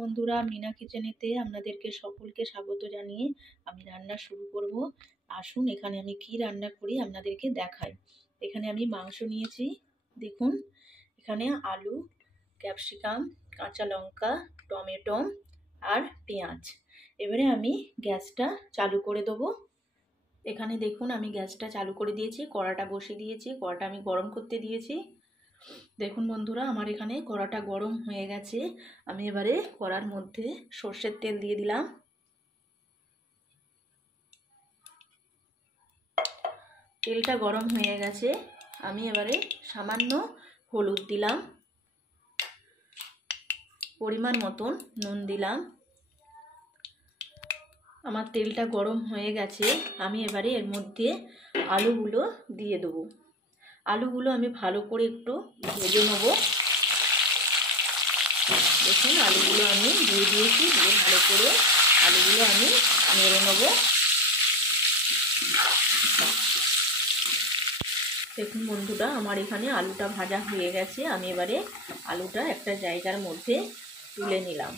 বন্ধুরা, মিনা কিচেনেতে আপনাদেরকে সকলকে স্বাগত জানিয়ে আমি রান্না শুরু করব। আসুন এখানে আমি কি রান্না করি আপনাদেরকে দেখাই। এখানে আমি মাংস নিয়েছি, দেখুন। এখানে আলু, ক্যাপসিকাম, কাঁচা লঙ্কা, টমেটো আর পেঁয়াজ। এবারে আমি গ্যাসটা চালু করে দেবো। এখানে দেখুন আমি গ্যাসটা চালু করে দিয়েছি, কড়াটা বসিয়ে দিয়েছি, কড়াটা আমি গরম করতে দিয়েছি। দেখুন বন্ধুরা, আমার এখানে কড়াটা গরম হয়ে গেছে। আমি এবারে কড়ার মধ্যে সর্ষের তেল দিয়ে দিলাম। তেলটা গরম হয়ে গেছে, আমি এবারে সামান্য হলুদ দিলাম, পরিমাণ মতন নুন দিলাম। আমার তেলটা গরম হয়ে গেছে, আমি এবারে এর মধ্যে আলুগুলো দিয়ে দেবো। আলুগুলো আমি ভালো করে একটু ভেজে নেব। দেখুন আলুগুলো আমি দিয়ে দিয়েছি, দিয়ে ভালো করে আলুগুলো আমি নেড়ে নেব। দেখুন বন্ধুরা, আমার এখানে আলুটা ভাজা হয়ে গেছে। আমি এবারে আলুটা একটা জায়গার মধ্যে তুলে নিলাম।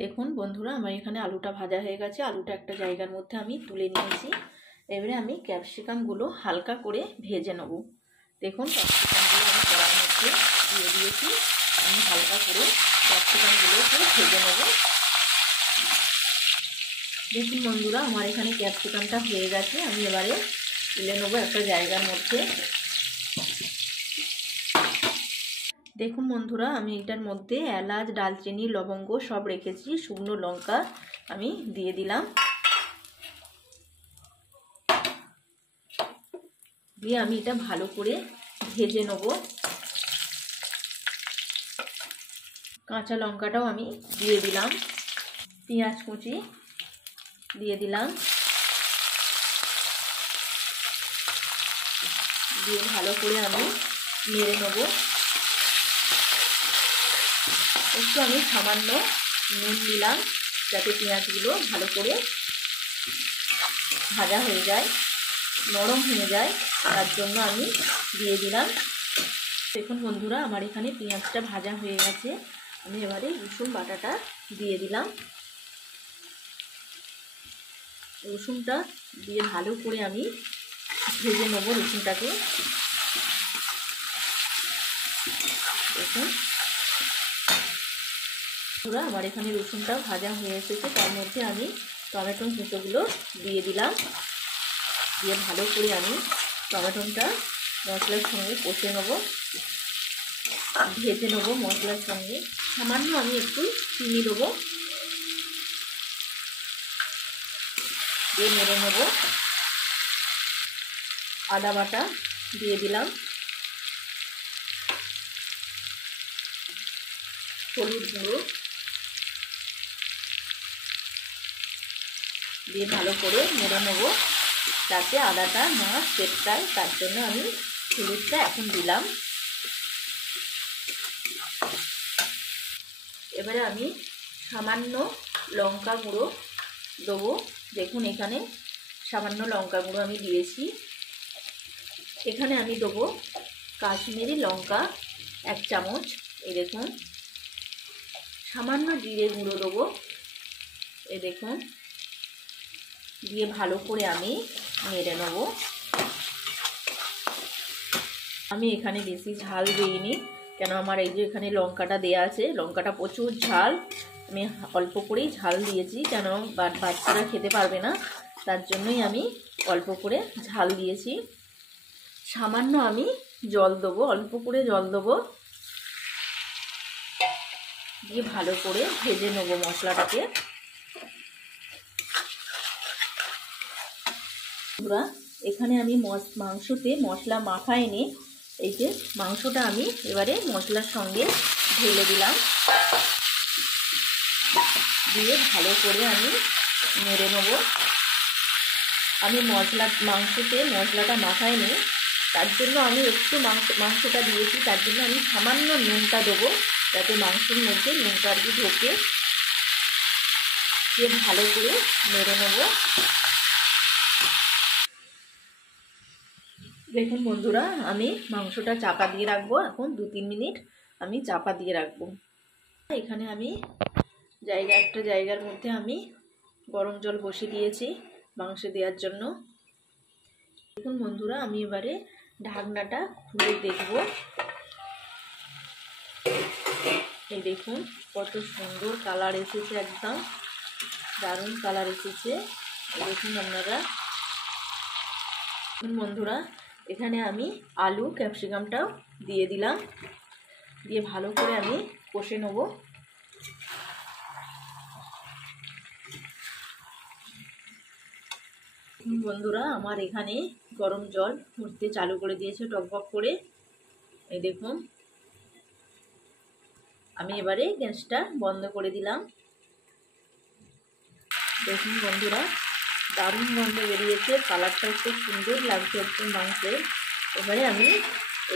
দেখুন বন্ধুরা, আমার এখানে আলুটা ভাজা হয়ে গেছে। আলুটা একটা জায়গার মধ্যে আমি তুলে নিয়েছি। এবারে আমি ক্যাপসিকামগুলো হালকা করে ভেজে নেব। দেখুন ক্যাপসিকামগুলো আমি কড়ার মধ্যে দিয়ে দিয়েছি। আমি হালকা করে ক্যাপসিকামগুলো ভেজে নেব। দেখুন বন্ধুরা, আমার এখানে ক্যাপসিকামটা হয়ে গেছে। আমি এবারে তুলে নেবো একটা জায়গার মধ্যে। দেখুন বন্ধুরা, আমি এটার মধ্যে এলাচ, দারচিনি, লবঙ্গ সব রেখেছি, শুকনো লঙ্কা আমি দিয়ে দিলাম। দিয়ে আমি এটা ভালো করে ভেজে নেব। কাঁচা লঙ্কাটাও আমি দিয়ে দিলাম, পেঁয়াজ কুচি দিয়ে দিলাম, দিয়ে ভালো করে আমি নেড়ে নেব। একটু আমি সামান্য নুন দিলাম যাতে পেঁয়াজগুলো ভালো করে ভাজা হয়ে যায়, নরম হয়ে যায়, তার জন্য আমি দিয়ে দিলাম। দেখুন বন্ধুরা, আমার এখানে পেঁয়াজটা ভাজা হয়ে গেছে। আমি এবারে রসুন বাটাটা দিয়ে দিলাম। রসুনটা দিয়ে ভালো করে আমি ভেজে নেব রসুনটাকে। দেখুন বন্ধুরা, আমার এখানে রসুনটা ভাজা হয়ে এসেছে। তার মধ্যে আমি টমেটো কুচোগুলো দিয়ে দিলাম। দিয়ে ভালো করে আমি টমেটোটা মশলার সঙ্গে কষে নেব, ভেজে নেব মশলার সঙ্গে। সামান্য আমি একটু চিনি দেবো, দিয়ে নেড়ে নেব। আদা বাটা দিয়ে দিলাম, হলুদ গুঁড়ো দিয়ে ভালো করে নেড়ে নেব যাতে আদাটা না পেটকায়, তার জন্য আমি হলুদটা এখন দিলাম। এবারে আমি সামান্য লঙ্কা গুঁড়ো দেবো। দেখুন এখানে সামান্য লঙ্কা গুঁড়ো আমি দিয়েছি। এখানে আমি দেবো কাশ্মীরি লঙ্কা 1 চামচ। এই দেখুন সামান্য জিরে গুঁড়ো দেবো, এই দেখুন। দিয়ে ভালো করে আমি নেড়ে নেব। আমি এখানে বেশি ঝাল দিইনি, কেন আমার এই যে এখানে লঙ্কাটা দেয়া আছে, লঙ্কাটা প্রচুর ঝাল। আমি অল্প করেই ঝাল দিয়েছি, কেন বাচ্চারা খেতে পারবে না, তার জন্যই আমি অল্প করে ঝাল দিয়েছি। সামান্য আমি জল দেবো, অল্প করে জল দেবো, দিয়ে ভালো করে ভেজে নেব মশলাটাকে। এখানে আমি মাংসতে মশলা মাখাইনি। এই যে মাংসটা আমি এবারে মশলার সঙ্গে ঢেলে দিলাম, দিয়ে ভালো করে আমি নেড়ে নেব। আমি মাংসতে মশলাটা মাখাইনি, তার জন্য আমি একটু মাংসটা দিয়েছি, তার জন্য আমি সামান্য নুনটা দেবো যাতে মাংসের মধ্যে নুনটা আর কি ঢোকে। দিয়ে ভালো করে নেড়ে নেব। দেখুন বন্ধুরা, আমি মাংসটা চাপা দিয়ে রাখবো। এখন 2-3 মিনিট আমি চাপা দিয়ে রাখবো। এখানে আমি একটা জায়গার মধ্যে আমি গরম জল বসিয়ে দিয়েছি মাংসে দেওয়ার জন্য। দেখুন বন্ধুরা, আমি এবারে ঢাকনাটা খুলে দেখব। এই দেখুন কত সুন্দর কালার এসেছে, একদম দারুণ কালার এসেছে। দেখুন আপনারা। বন্ধুরা, এখানে আমি আলু ক্যাপসিকামটাও দিয়ে দিলাম, দিয়ে ভালো করে আমি কষে নেব। বন্ধুরা, আমার এখানে গরম জল ফুটতে চালু করে দিয়েছে টকবক করে। এই দেখুন, আমি এবারে গ্যাসটা বন্ধ করে দিলাম। দেখুন বন্ধুরা, দারুণ গন্ধ বেরিয়েছে, কালারটাও খুব সুন্দর লাগছে একদম মাংসে। এবারে আমি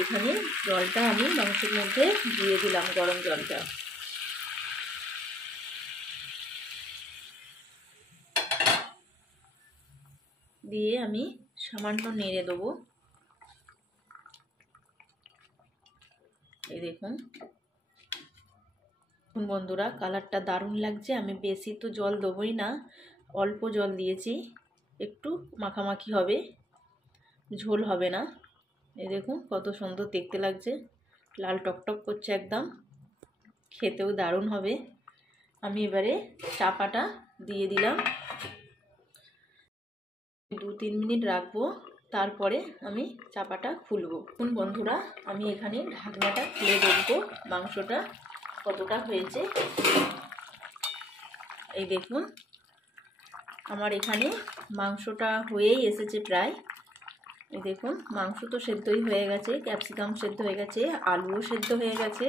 এখানে জলটা আমি মাংসের মধ্যে দিয়ে দিলাম, গরম জলটা। দিয়ে আমি সামান্য নেড়ে দেবো। এই দেখুন বন্ধুরা, কালারটা দারুণ লাগছে। আমি বেশি তো জল দেবই না, অল্প জল দিয়েছি, একটু মাখামাখি হবে, ঝোল হবে না। এই দেখুন কত সুন্দর দেখতে লাগছে, লাল টকটক করছে একদম, খেতেও দারুণ হবে। আমি এবারে চাপাটা দিয়ে দিলাম, 2-3 মিনিট রাখবো, তারপরে আমি চাপাটা খুলবো। এখন বন্ধুরা, আমি এখানে ঢাকনাটা খুলে দেখবো মাংসটা কতটা হয়েছে। এই দেখুন, আমার এখানে মাংসটা হয়েই এসেছে প্রায়। এই দেখুন, মাংস তো সেদ্ধই হয়ে গেছে, ক্যাপসিকাম সেদ্ধ হয়ে গেছে, আলুও সেদ্ধ হয়ে গেছে।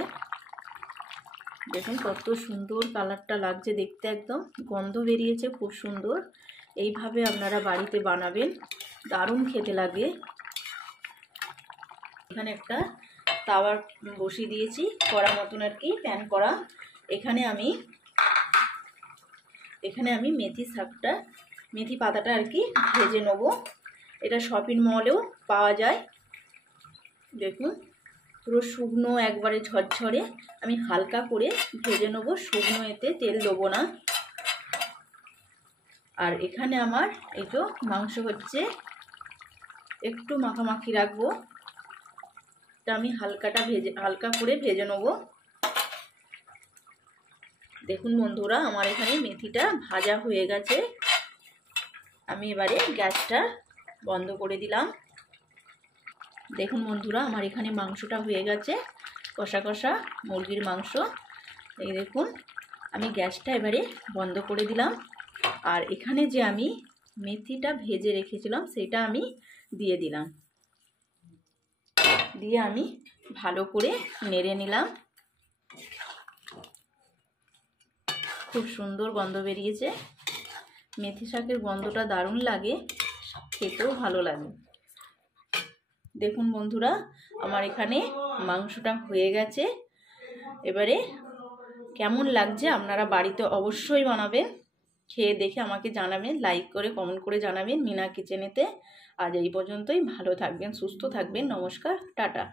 দেখুন কত সুন্দর কালারটা লাগছে দেখতে, একদম গন্ধ বেরিয়েছে খুব সুন্দর। এইভাবে আপনারা বাড়িতে বানাবেন, দারুণ খেতে লাগে। এখানে একটা তাওয়া বসিয়ে দিয়েছি, কড়া মতন আর কি, প্যান করা। এখানে আমি মেথি পাতাটা আর কি ভেজে নেবো। এটা শপিং মলেও পাওয়া যায়। দেখুন পুরো শুকনো, একবারে ঝরঝরে আমি হালকা করে ভেজে নেবো, শুকনো, এতে তেল দেবো না। আর এখানে আমার এই তো মাংস হচ্ছে, একটু মাখামাখি রাখবো, তা আমি হালকা করে ভেজে নেবো। দেখুন বন্ধুরা, আমার এখানে মেথিটা ভাজা হয়ে গেছে। আমি এবারে গ্যাসটা বন্ধ করে দিলাম। দেখুন বন্ধুরা, আমার এখানে মাংসটা হয়ে গেছে, কষা কষা মুরগির মাংস। এই দেখুন, আমি গ্যাসটা এবারে বন্ধ করে দিলাম। আর এখানে যে আমি মেথিটা ভেজে রেখেছিলাম সেটা আমি দিয়ে দিলাম, দিয়ে আমি ভালো করে নেড়ে নিলাম। খুব সুন্দর গন্ধ বেরিয়েছে, মেথি শাকের গন্ধটা দারুণ লাগে, খেতেও ভালো লাগে। দেখুন বন্ধুরা, আমার এখানে মাংসটা হয়ে গেছে। এবারে কেমন লাগছে আপনারা বাড়িতে অবশ্যই বানাবেন, খেয়ে দেখে আমাকে জানাবেন, লাইক করে কমেন্ট করে জানাবেন মিনা কিচেনেতে। আজ এই পর্যন্তই, ভালো থাকবেন, সুস্থ থাকবেন, নমস্কার, টাটা।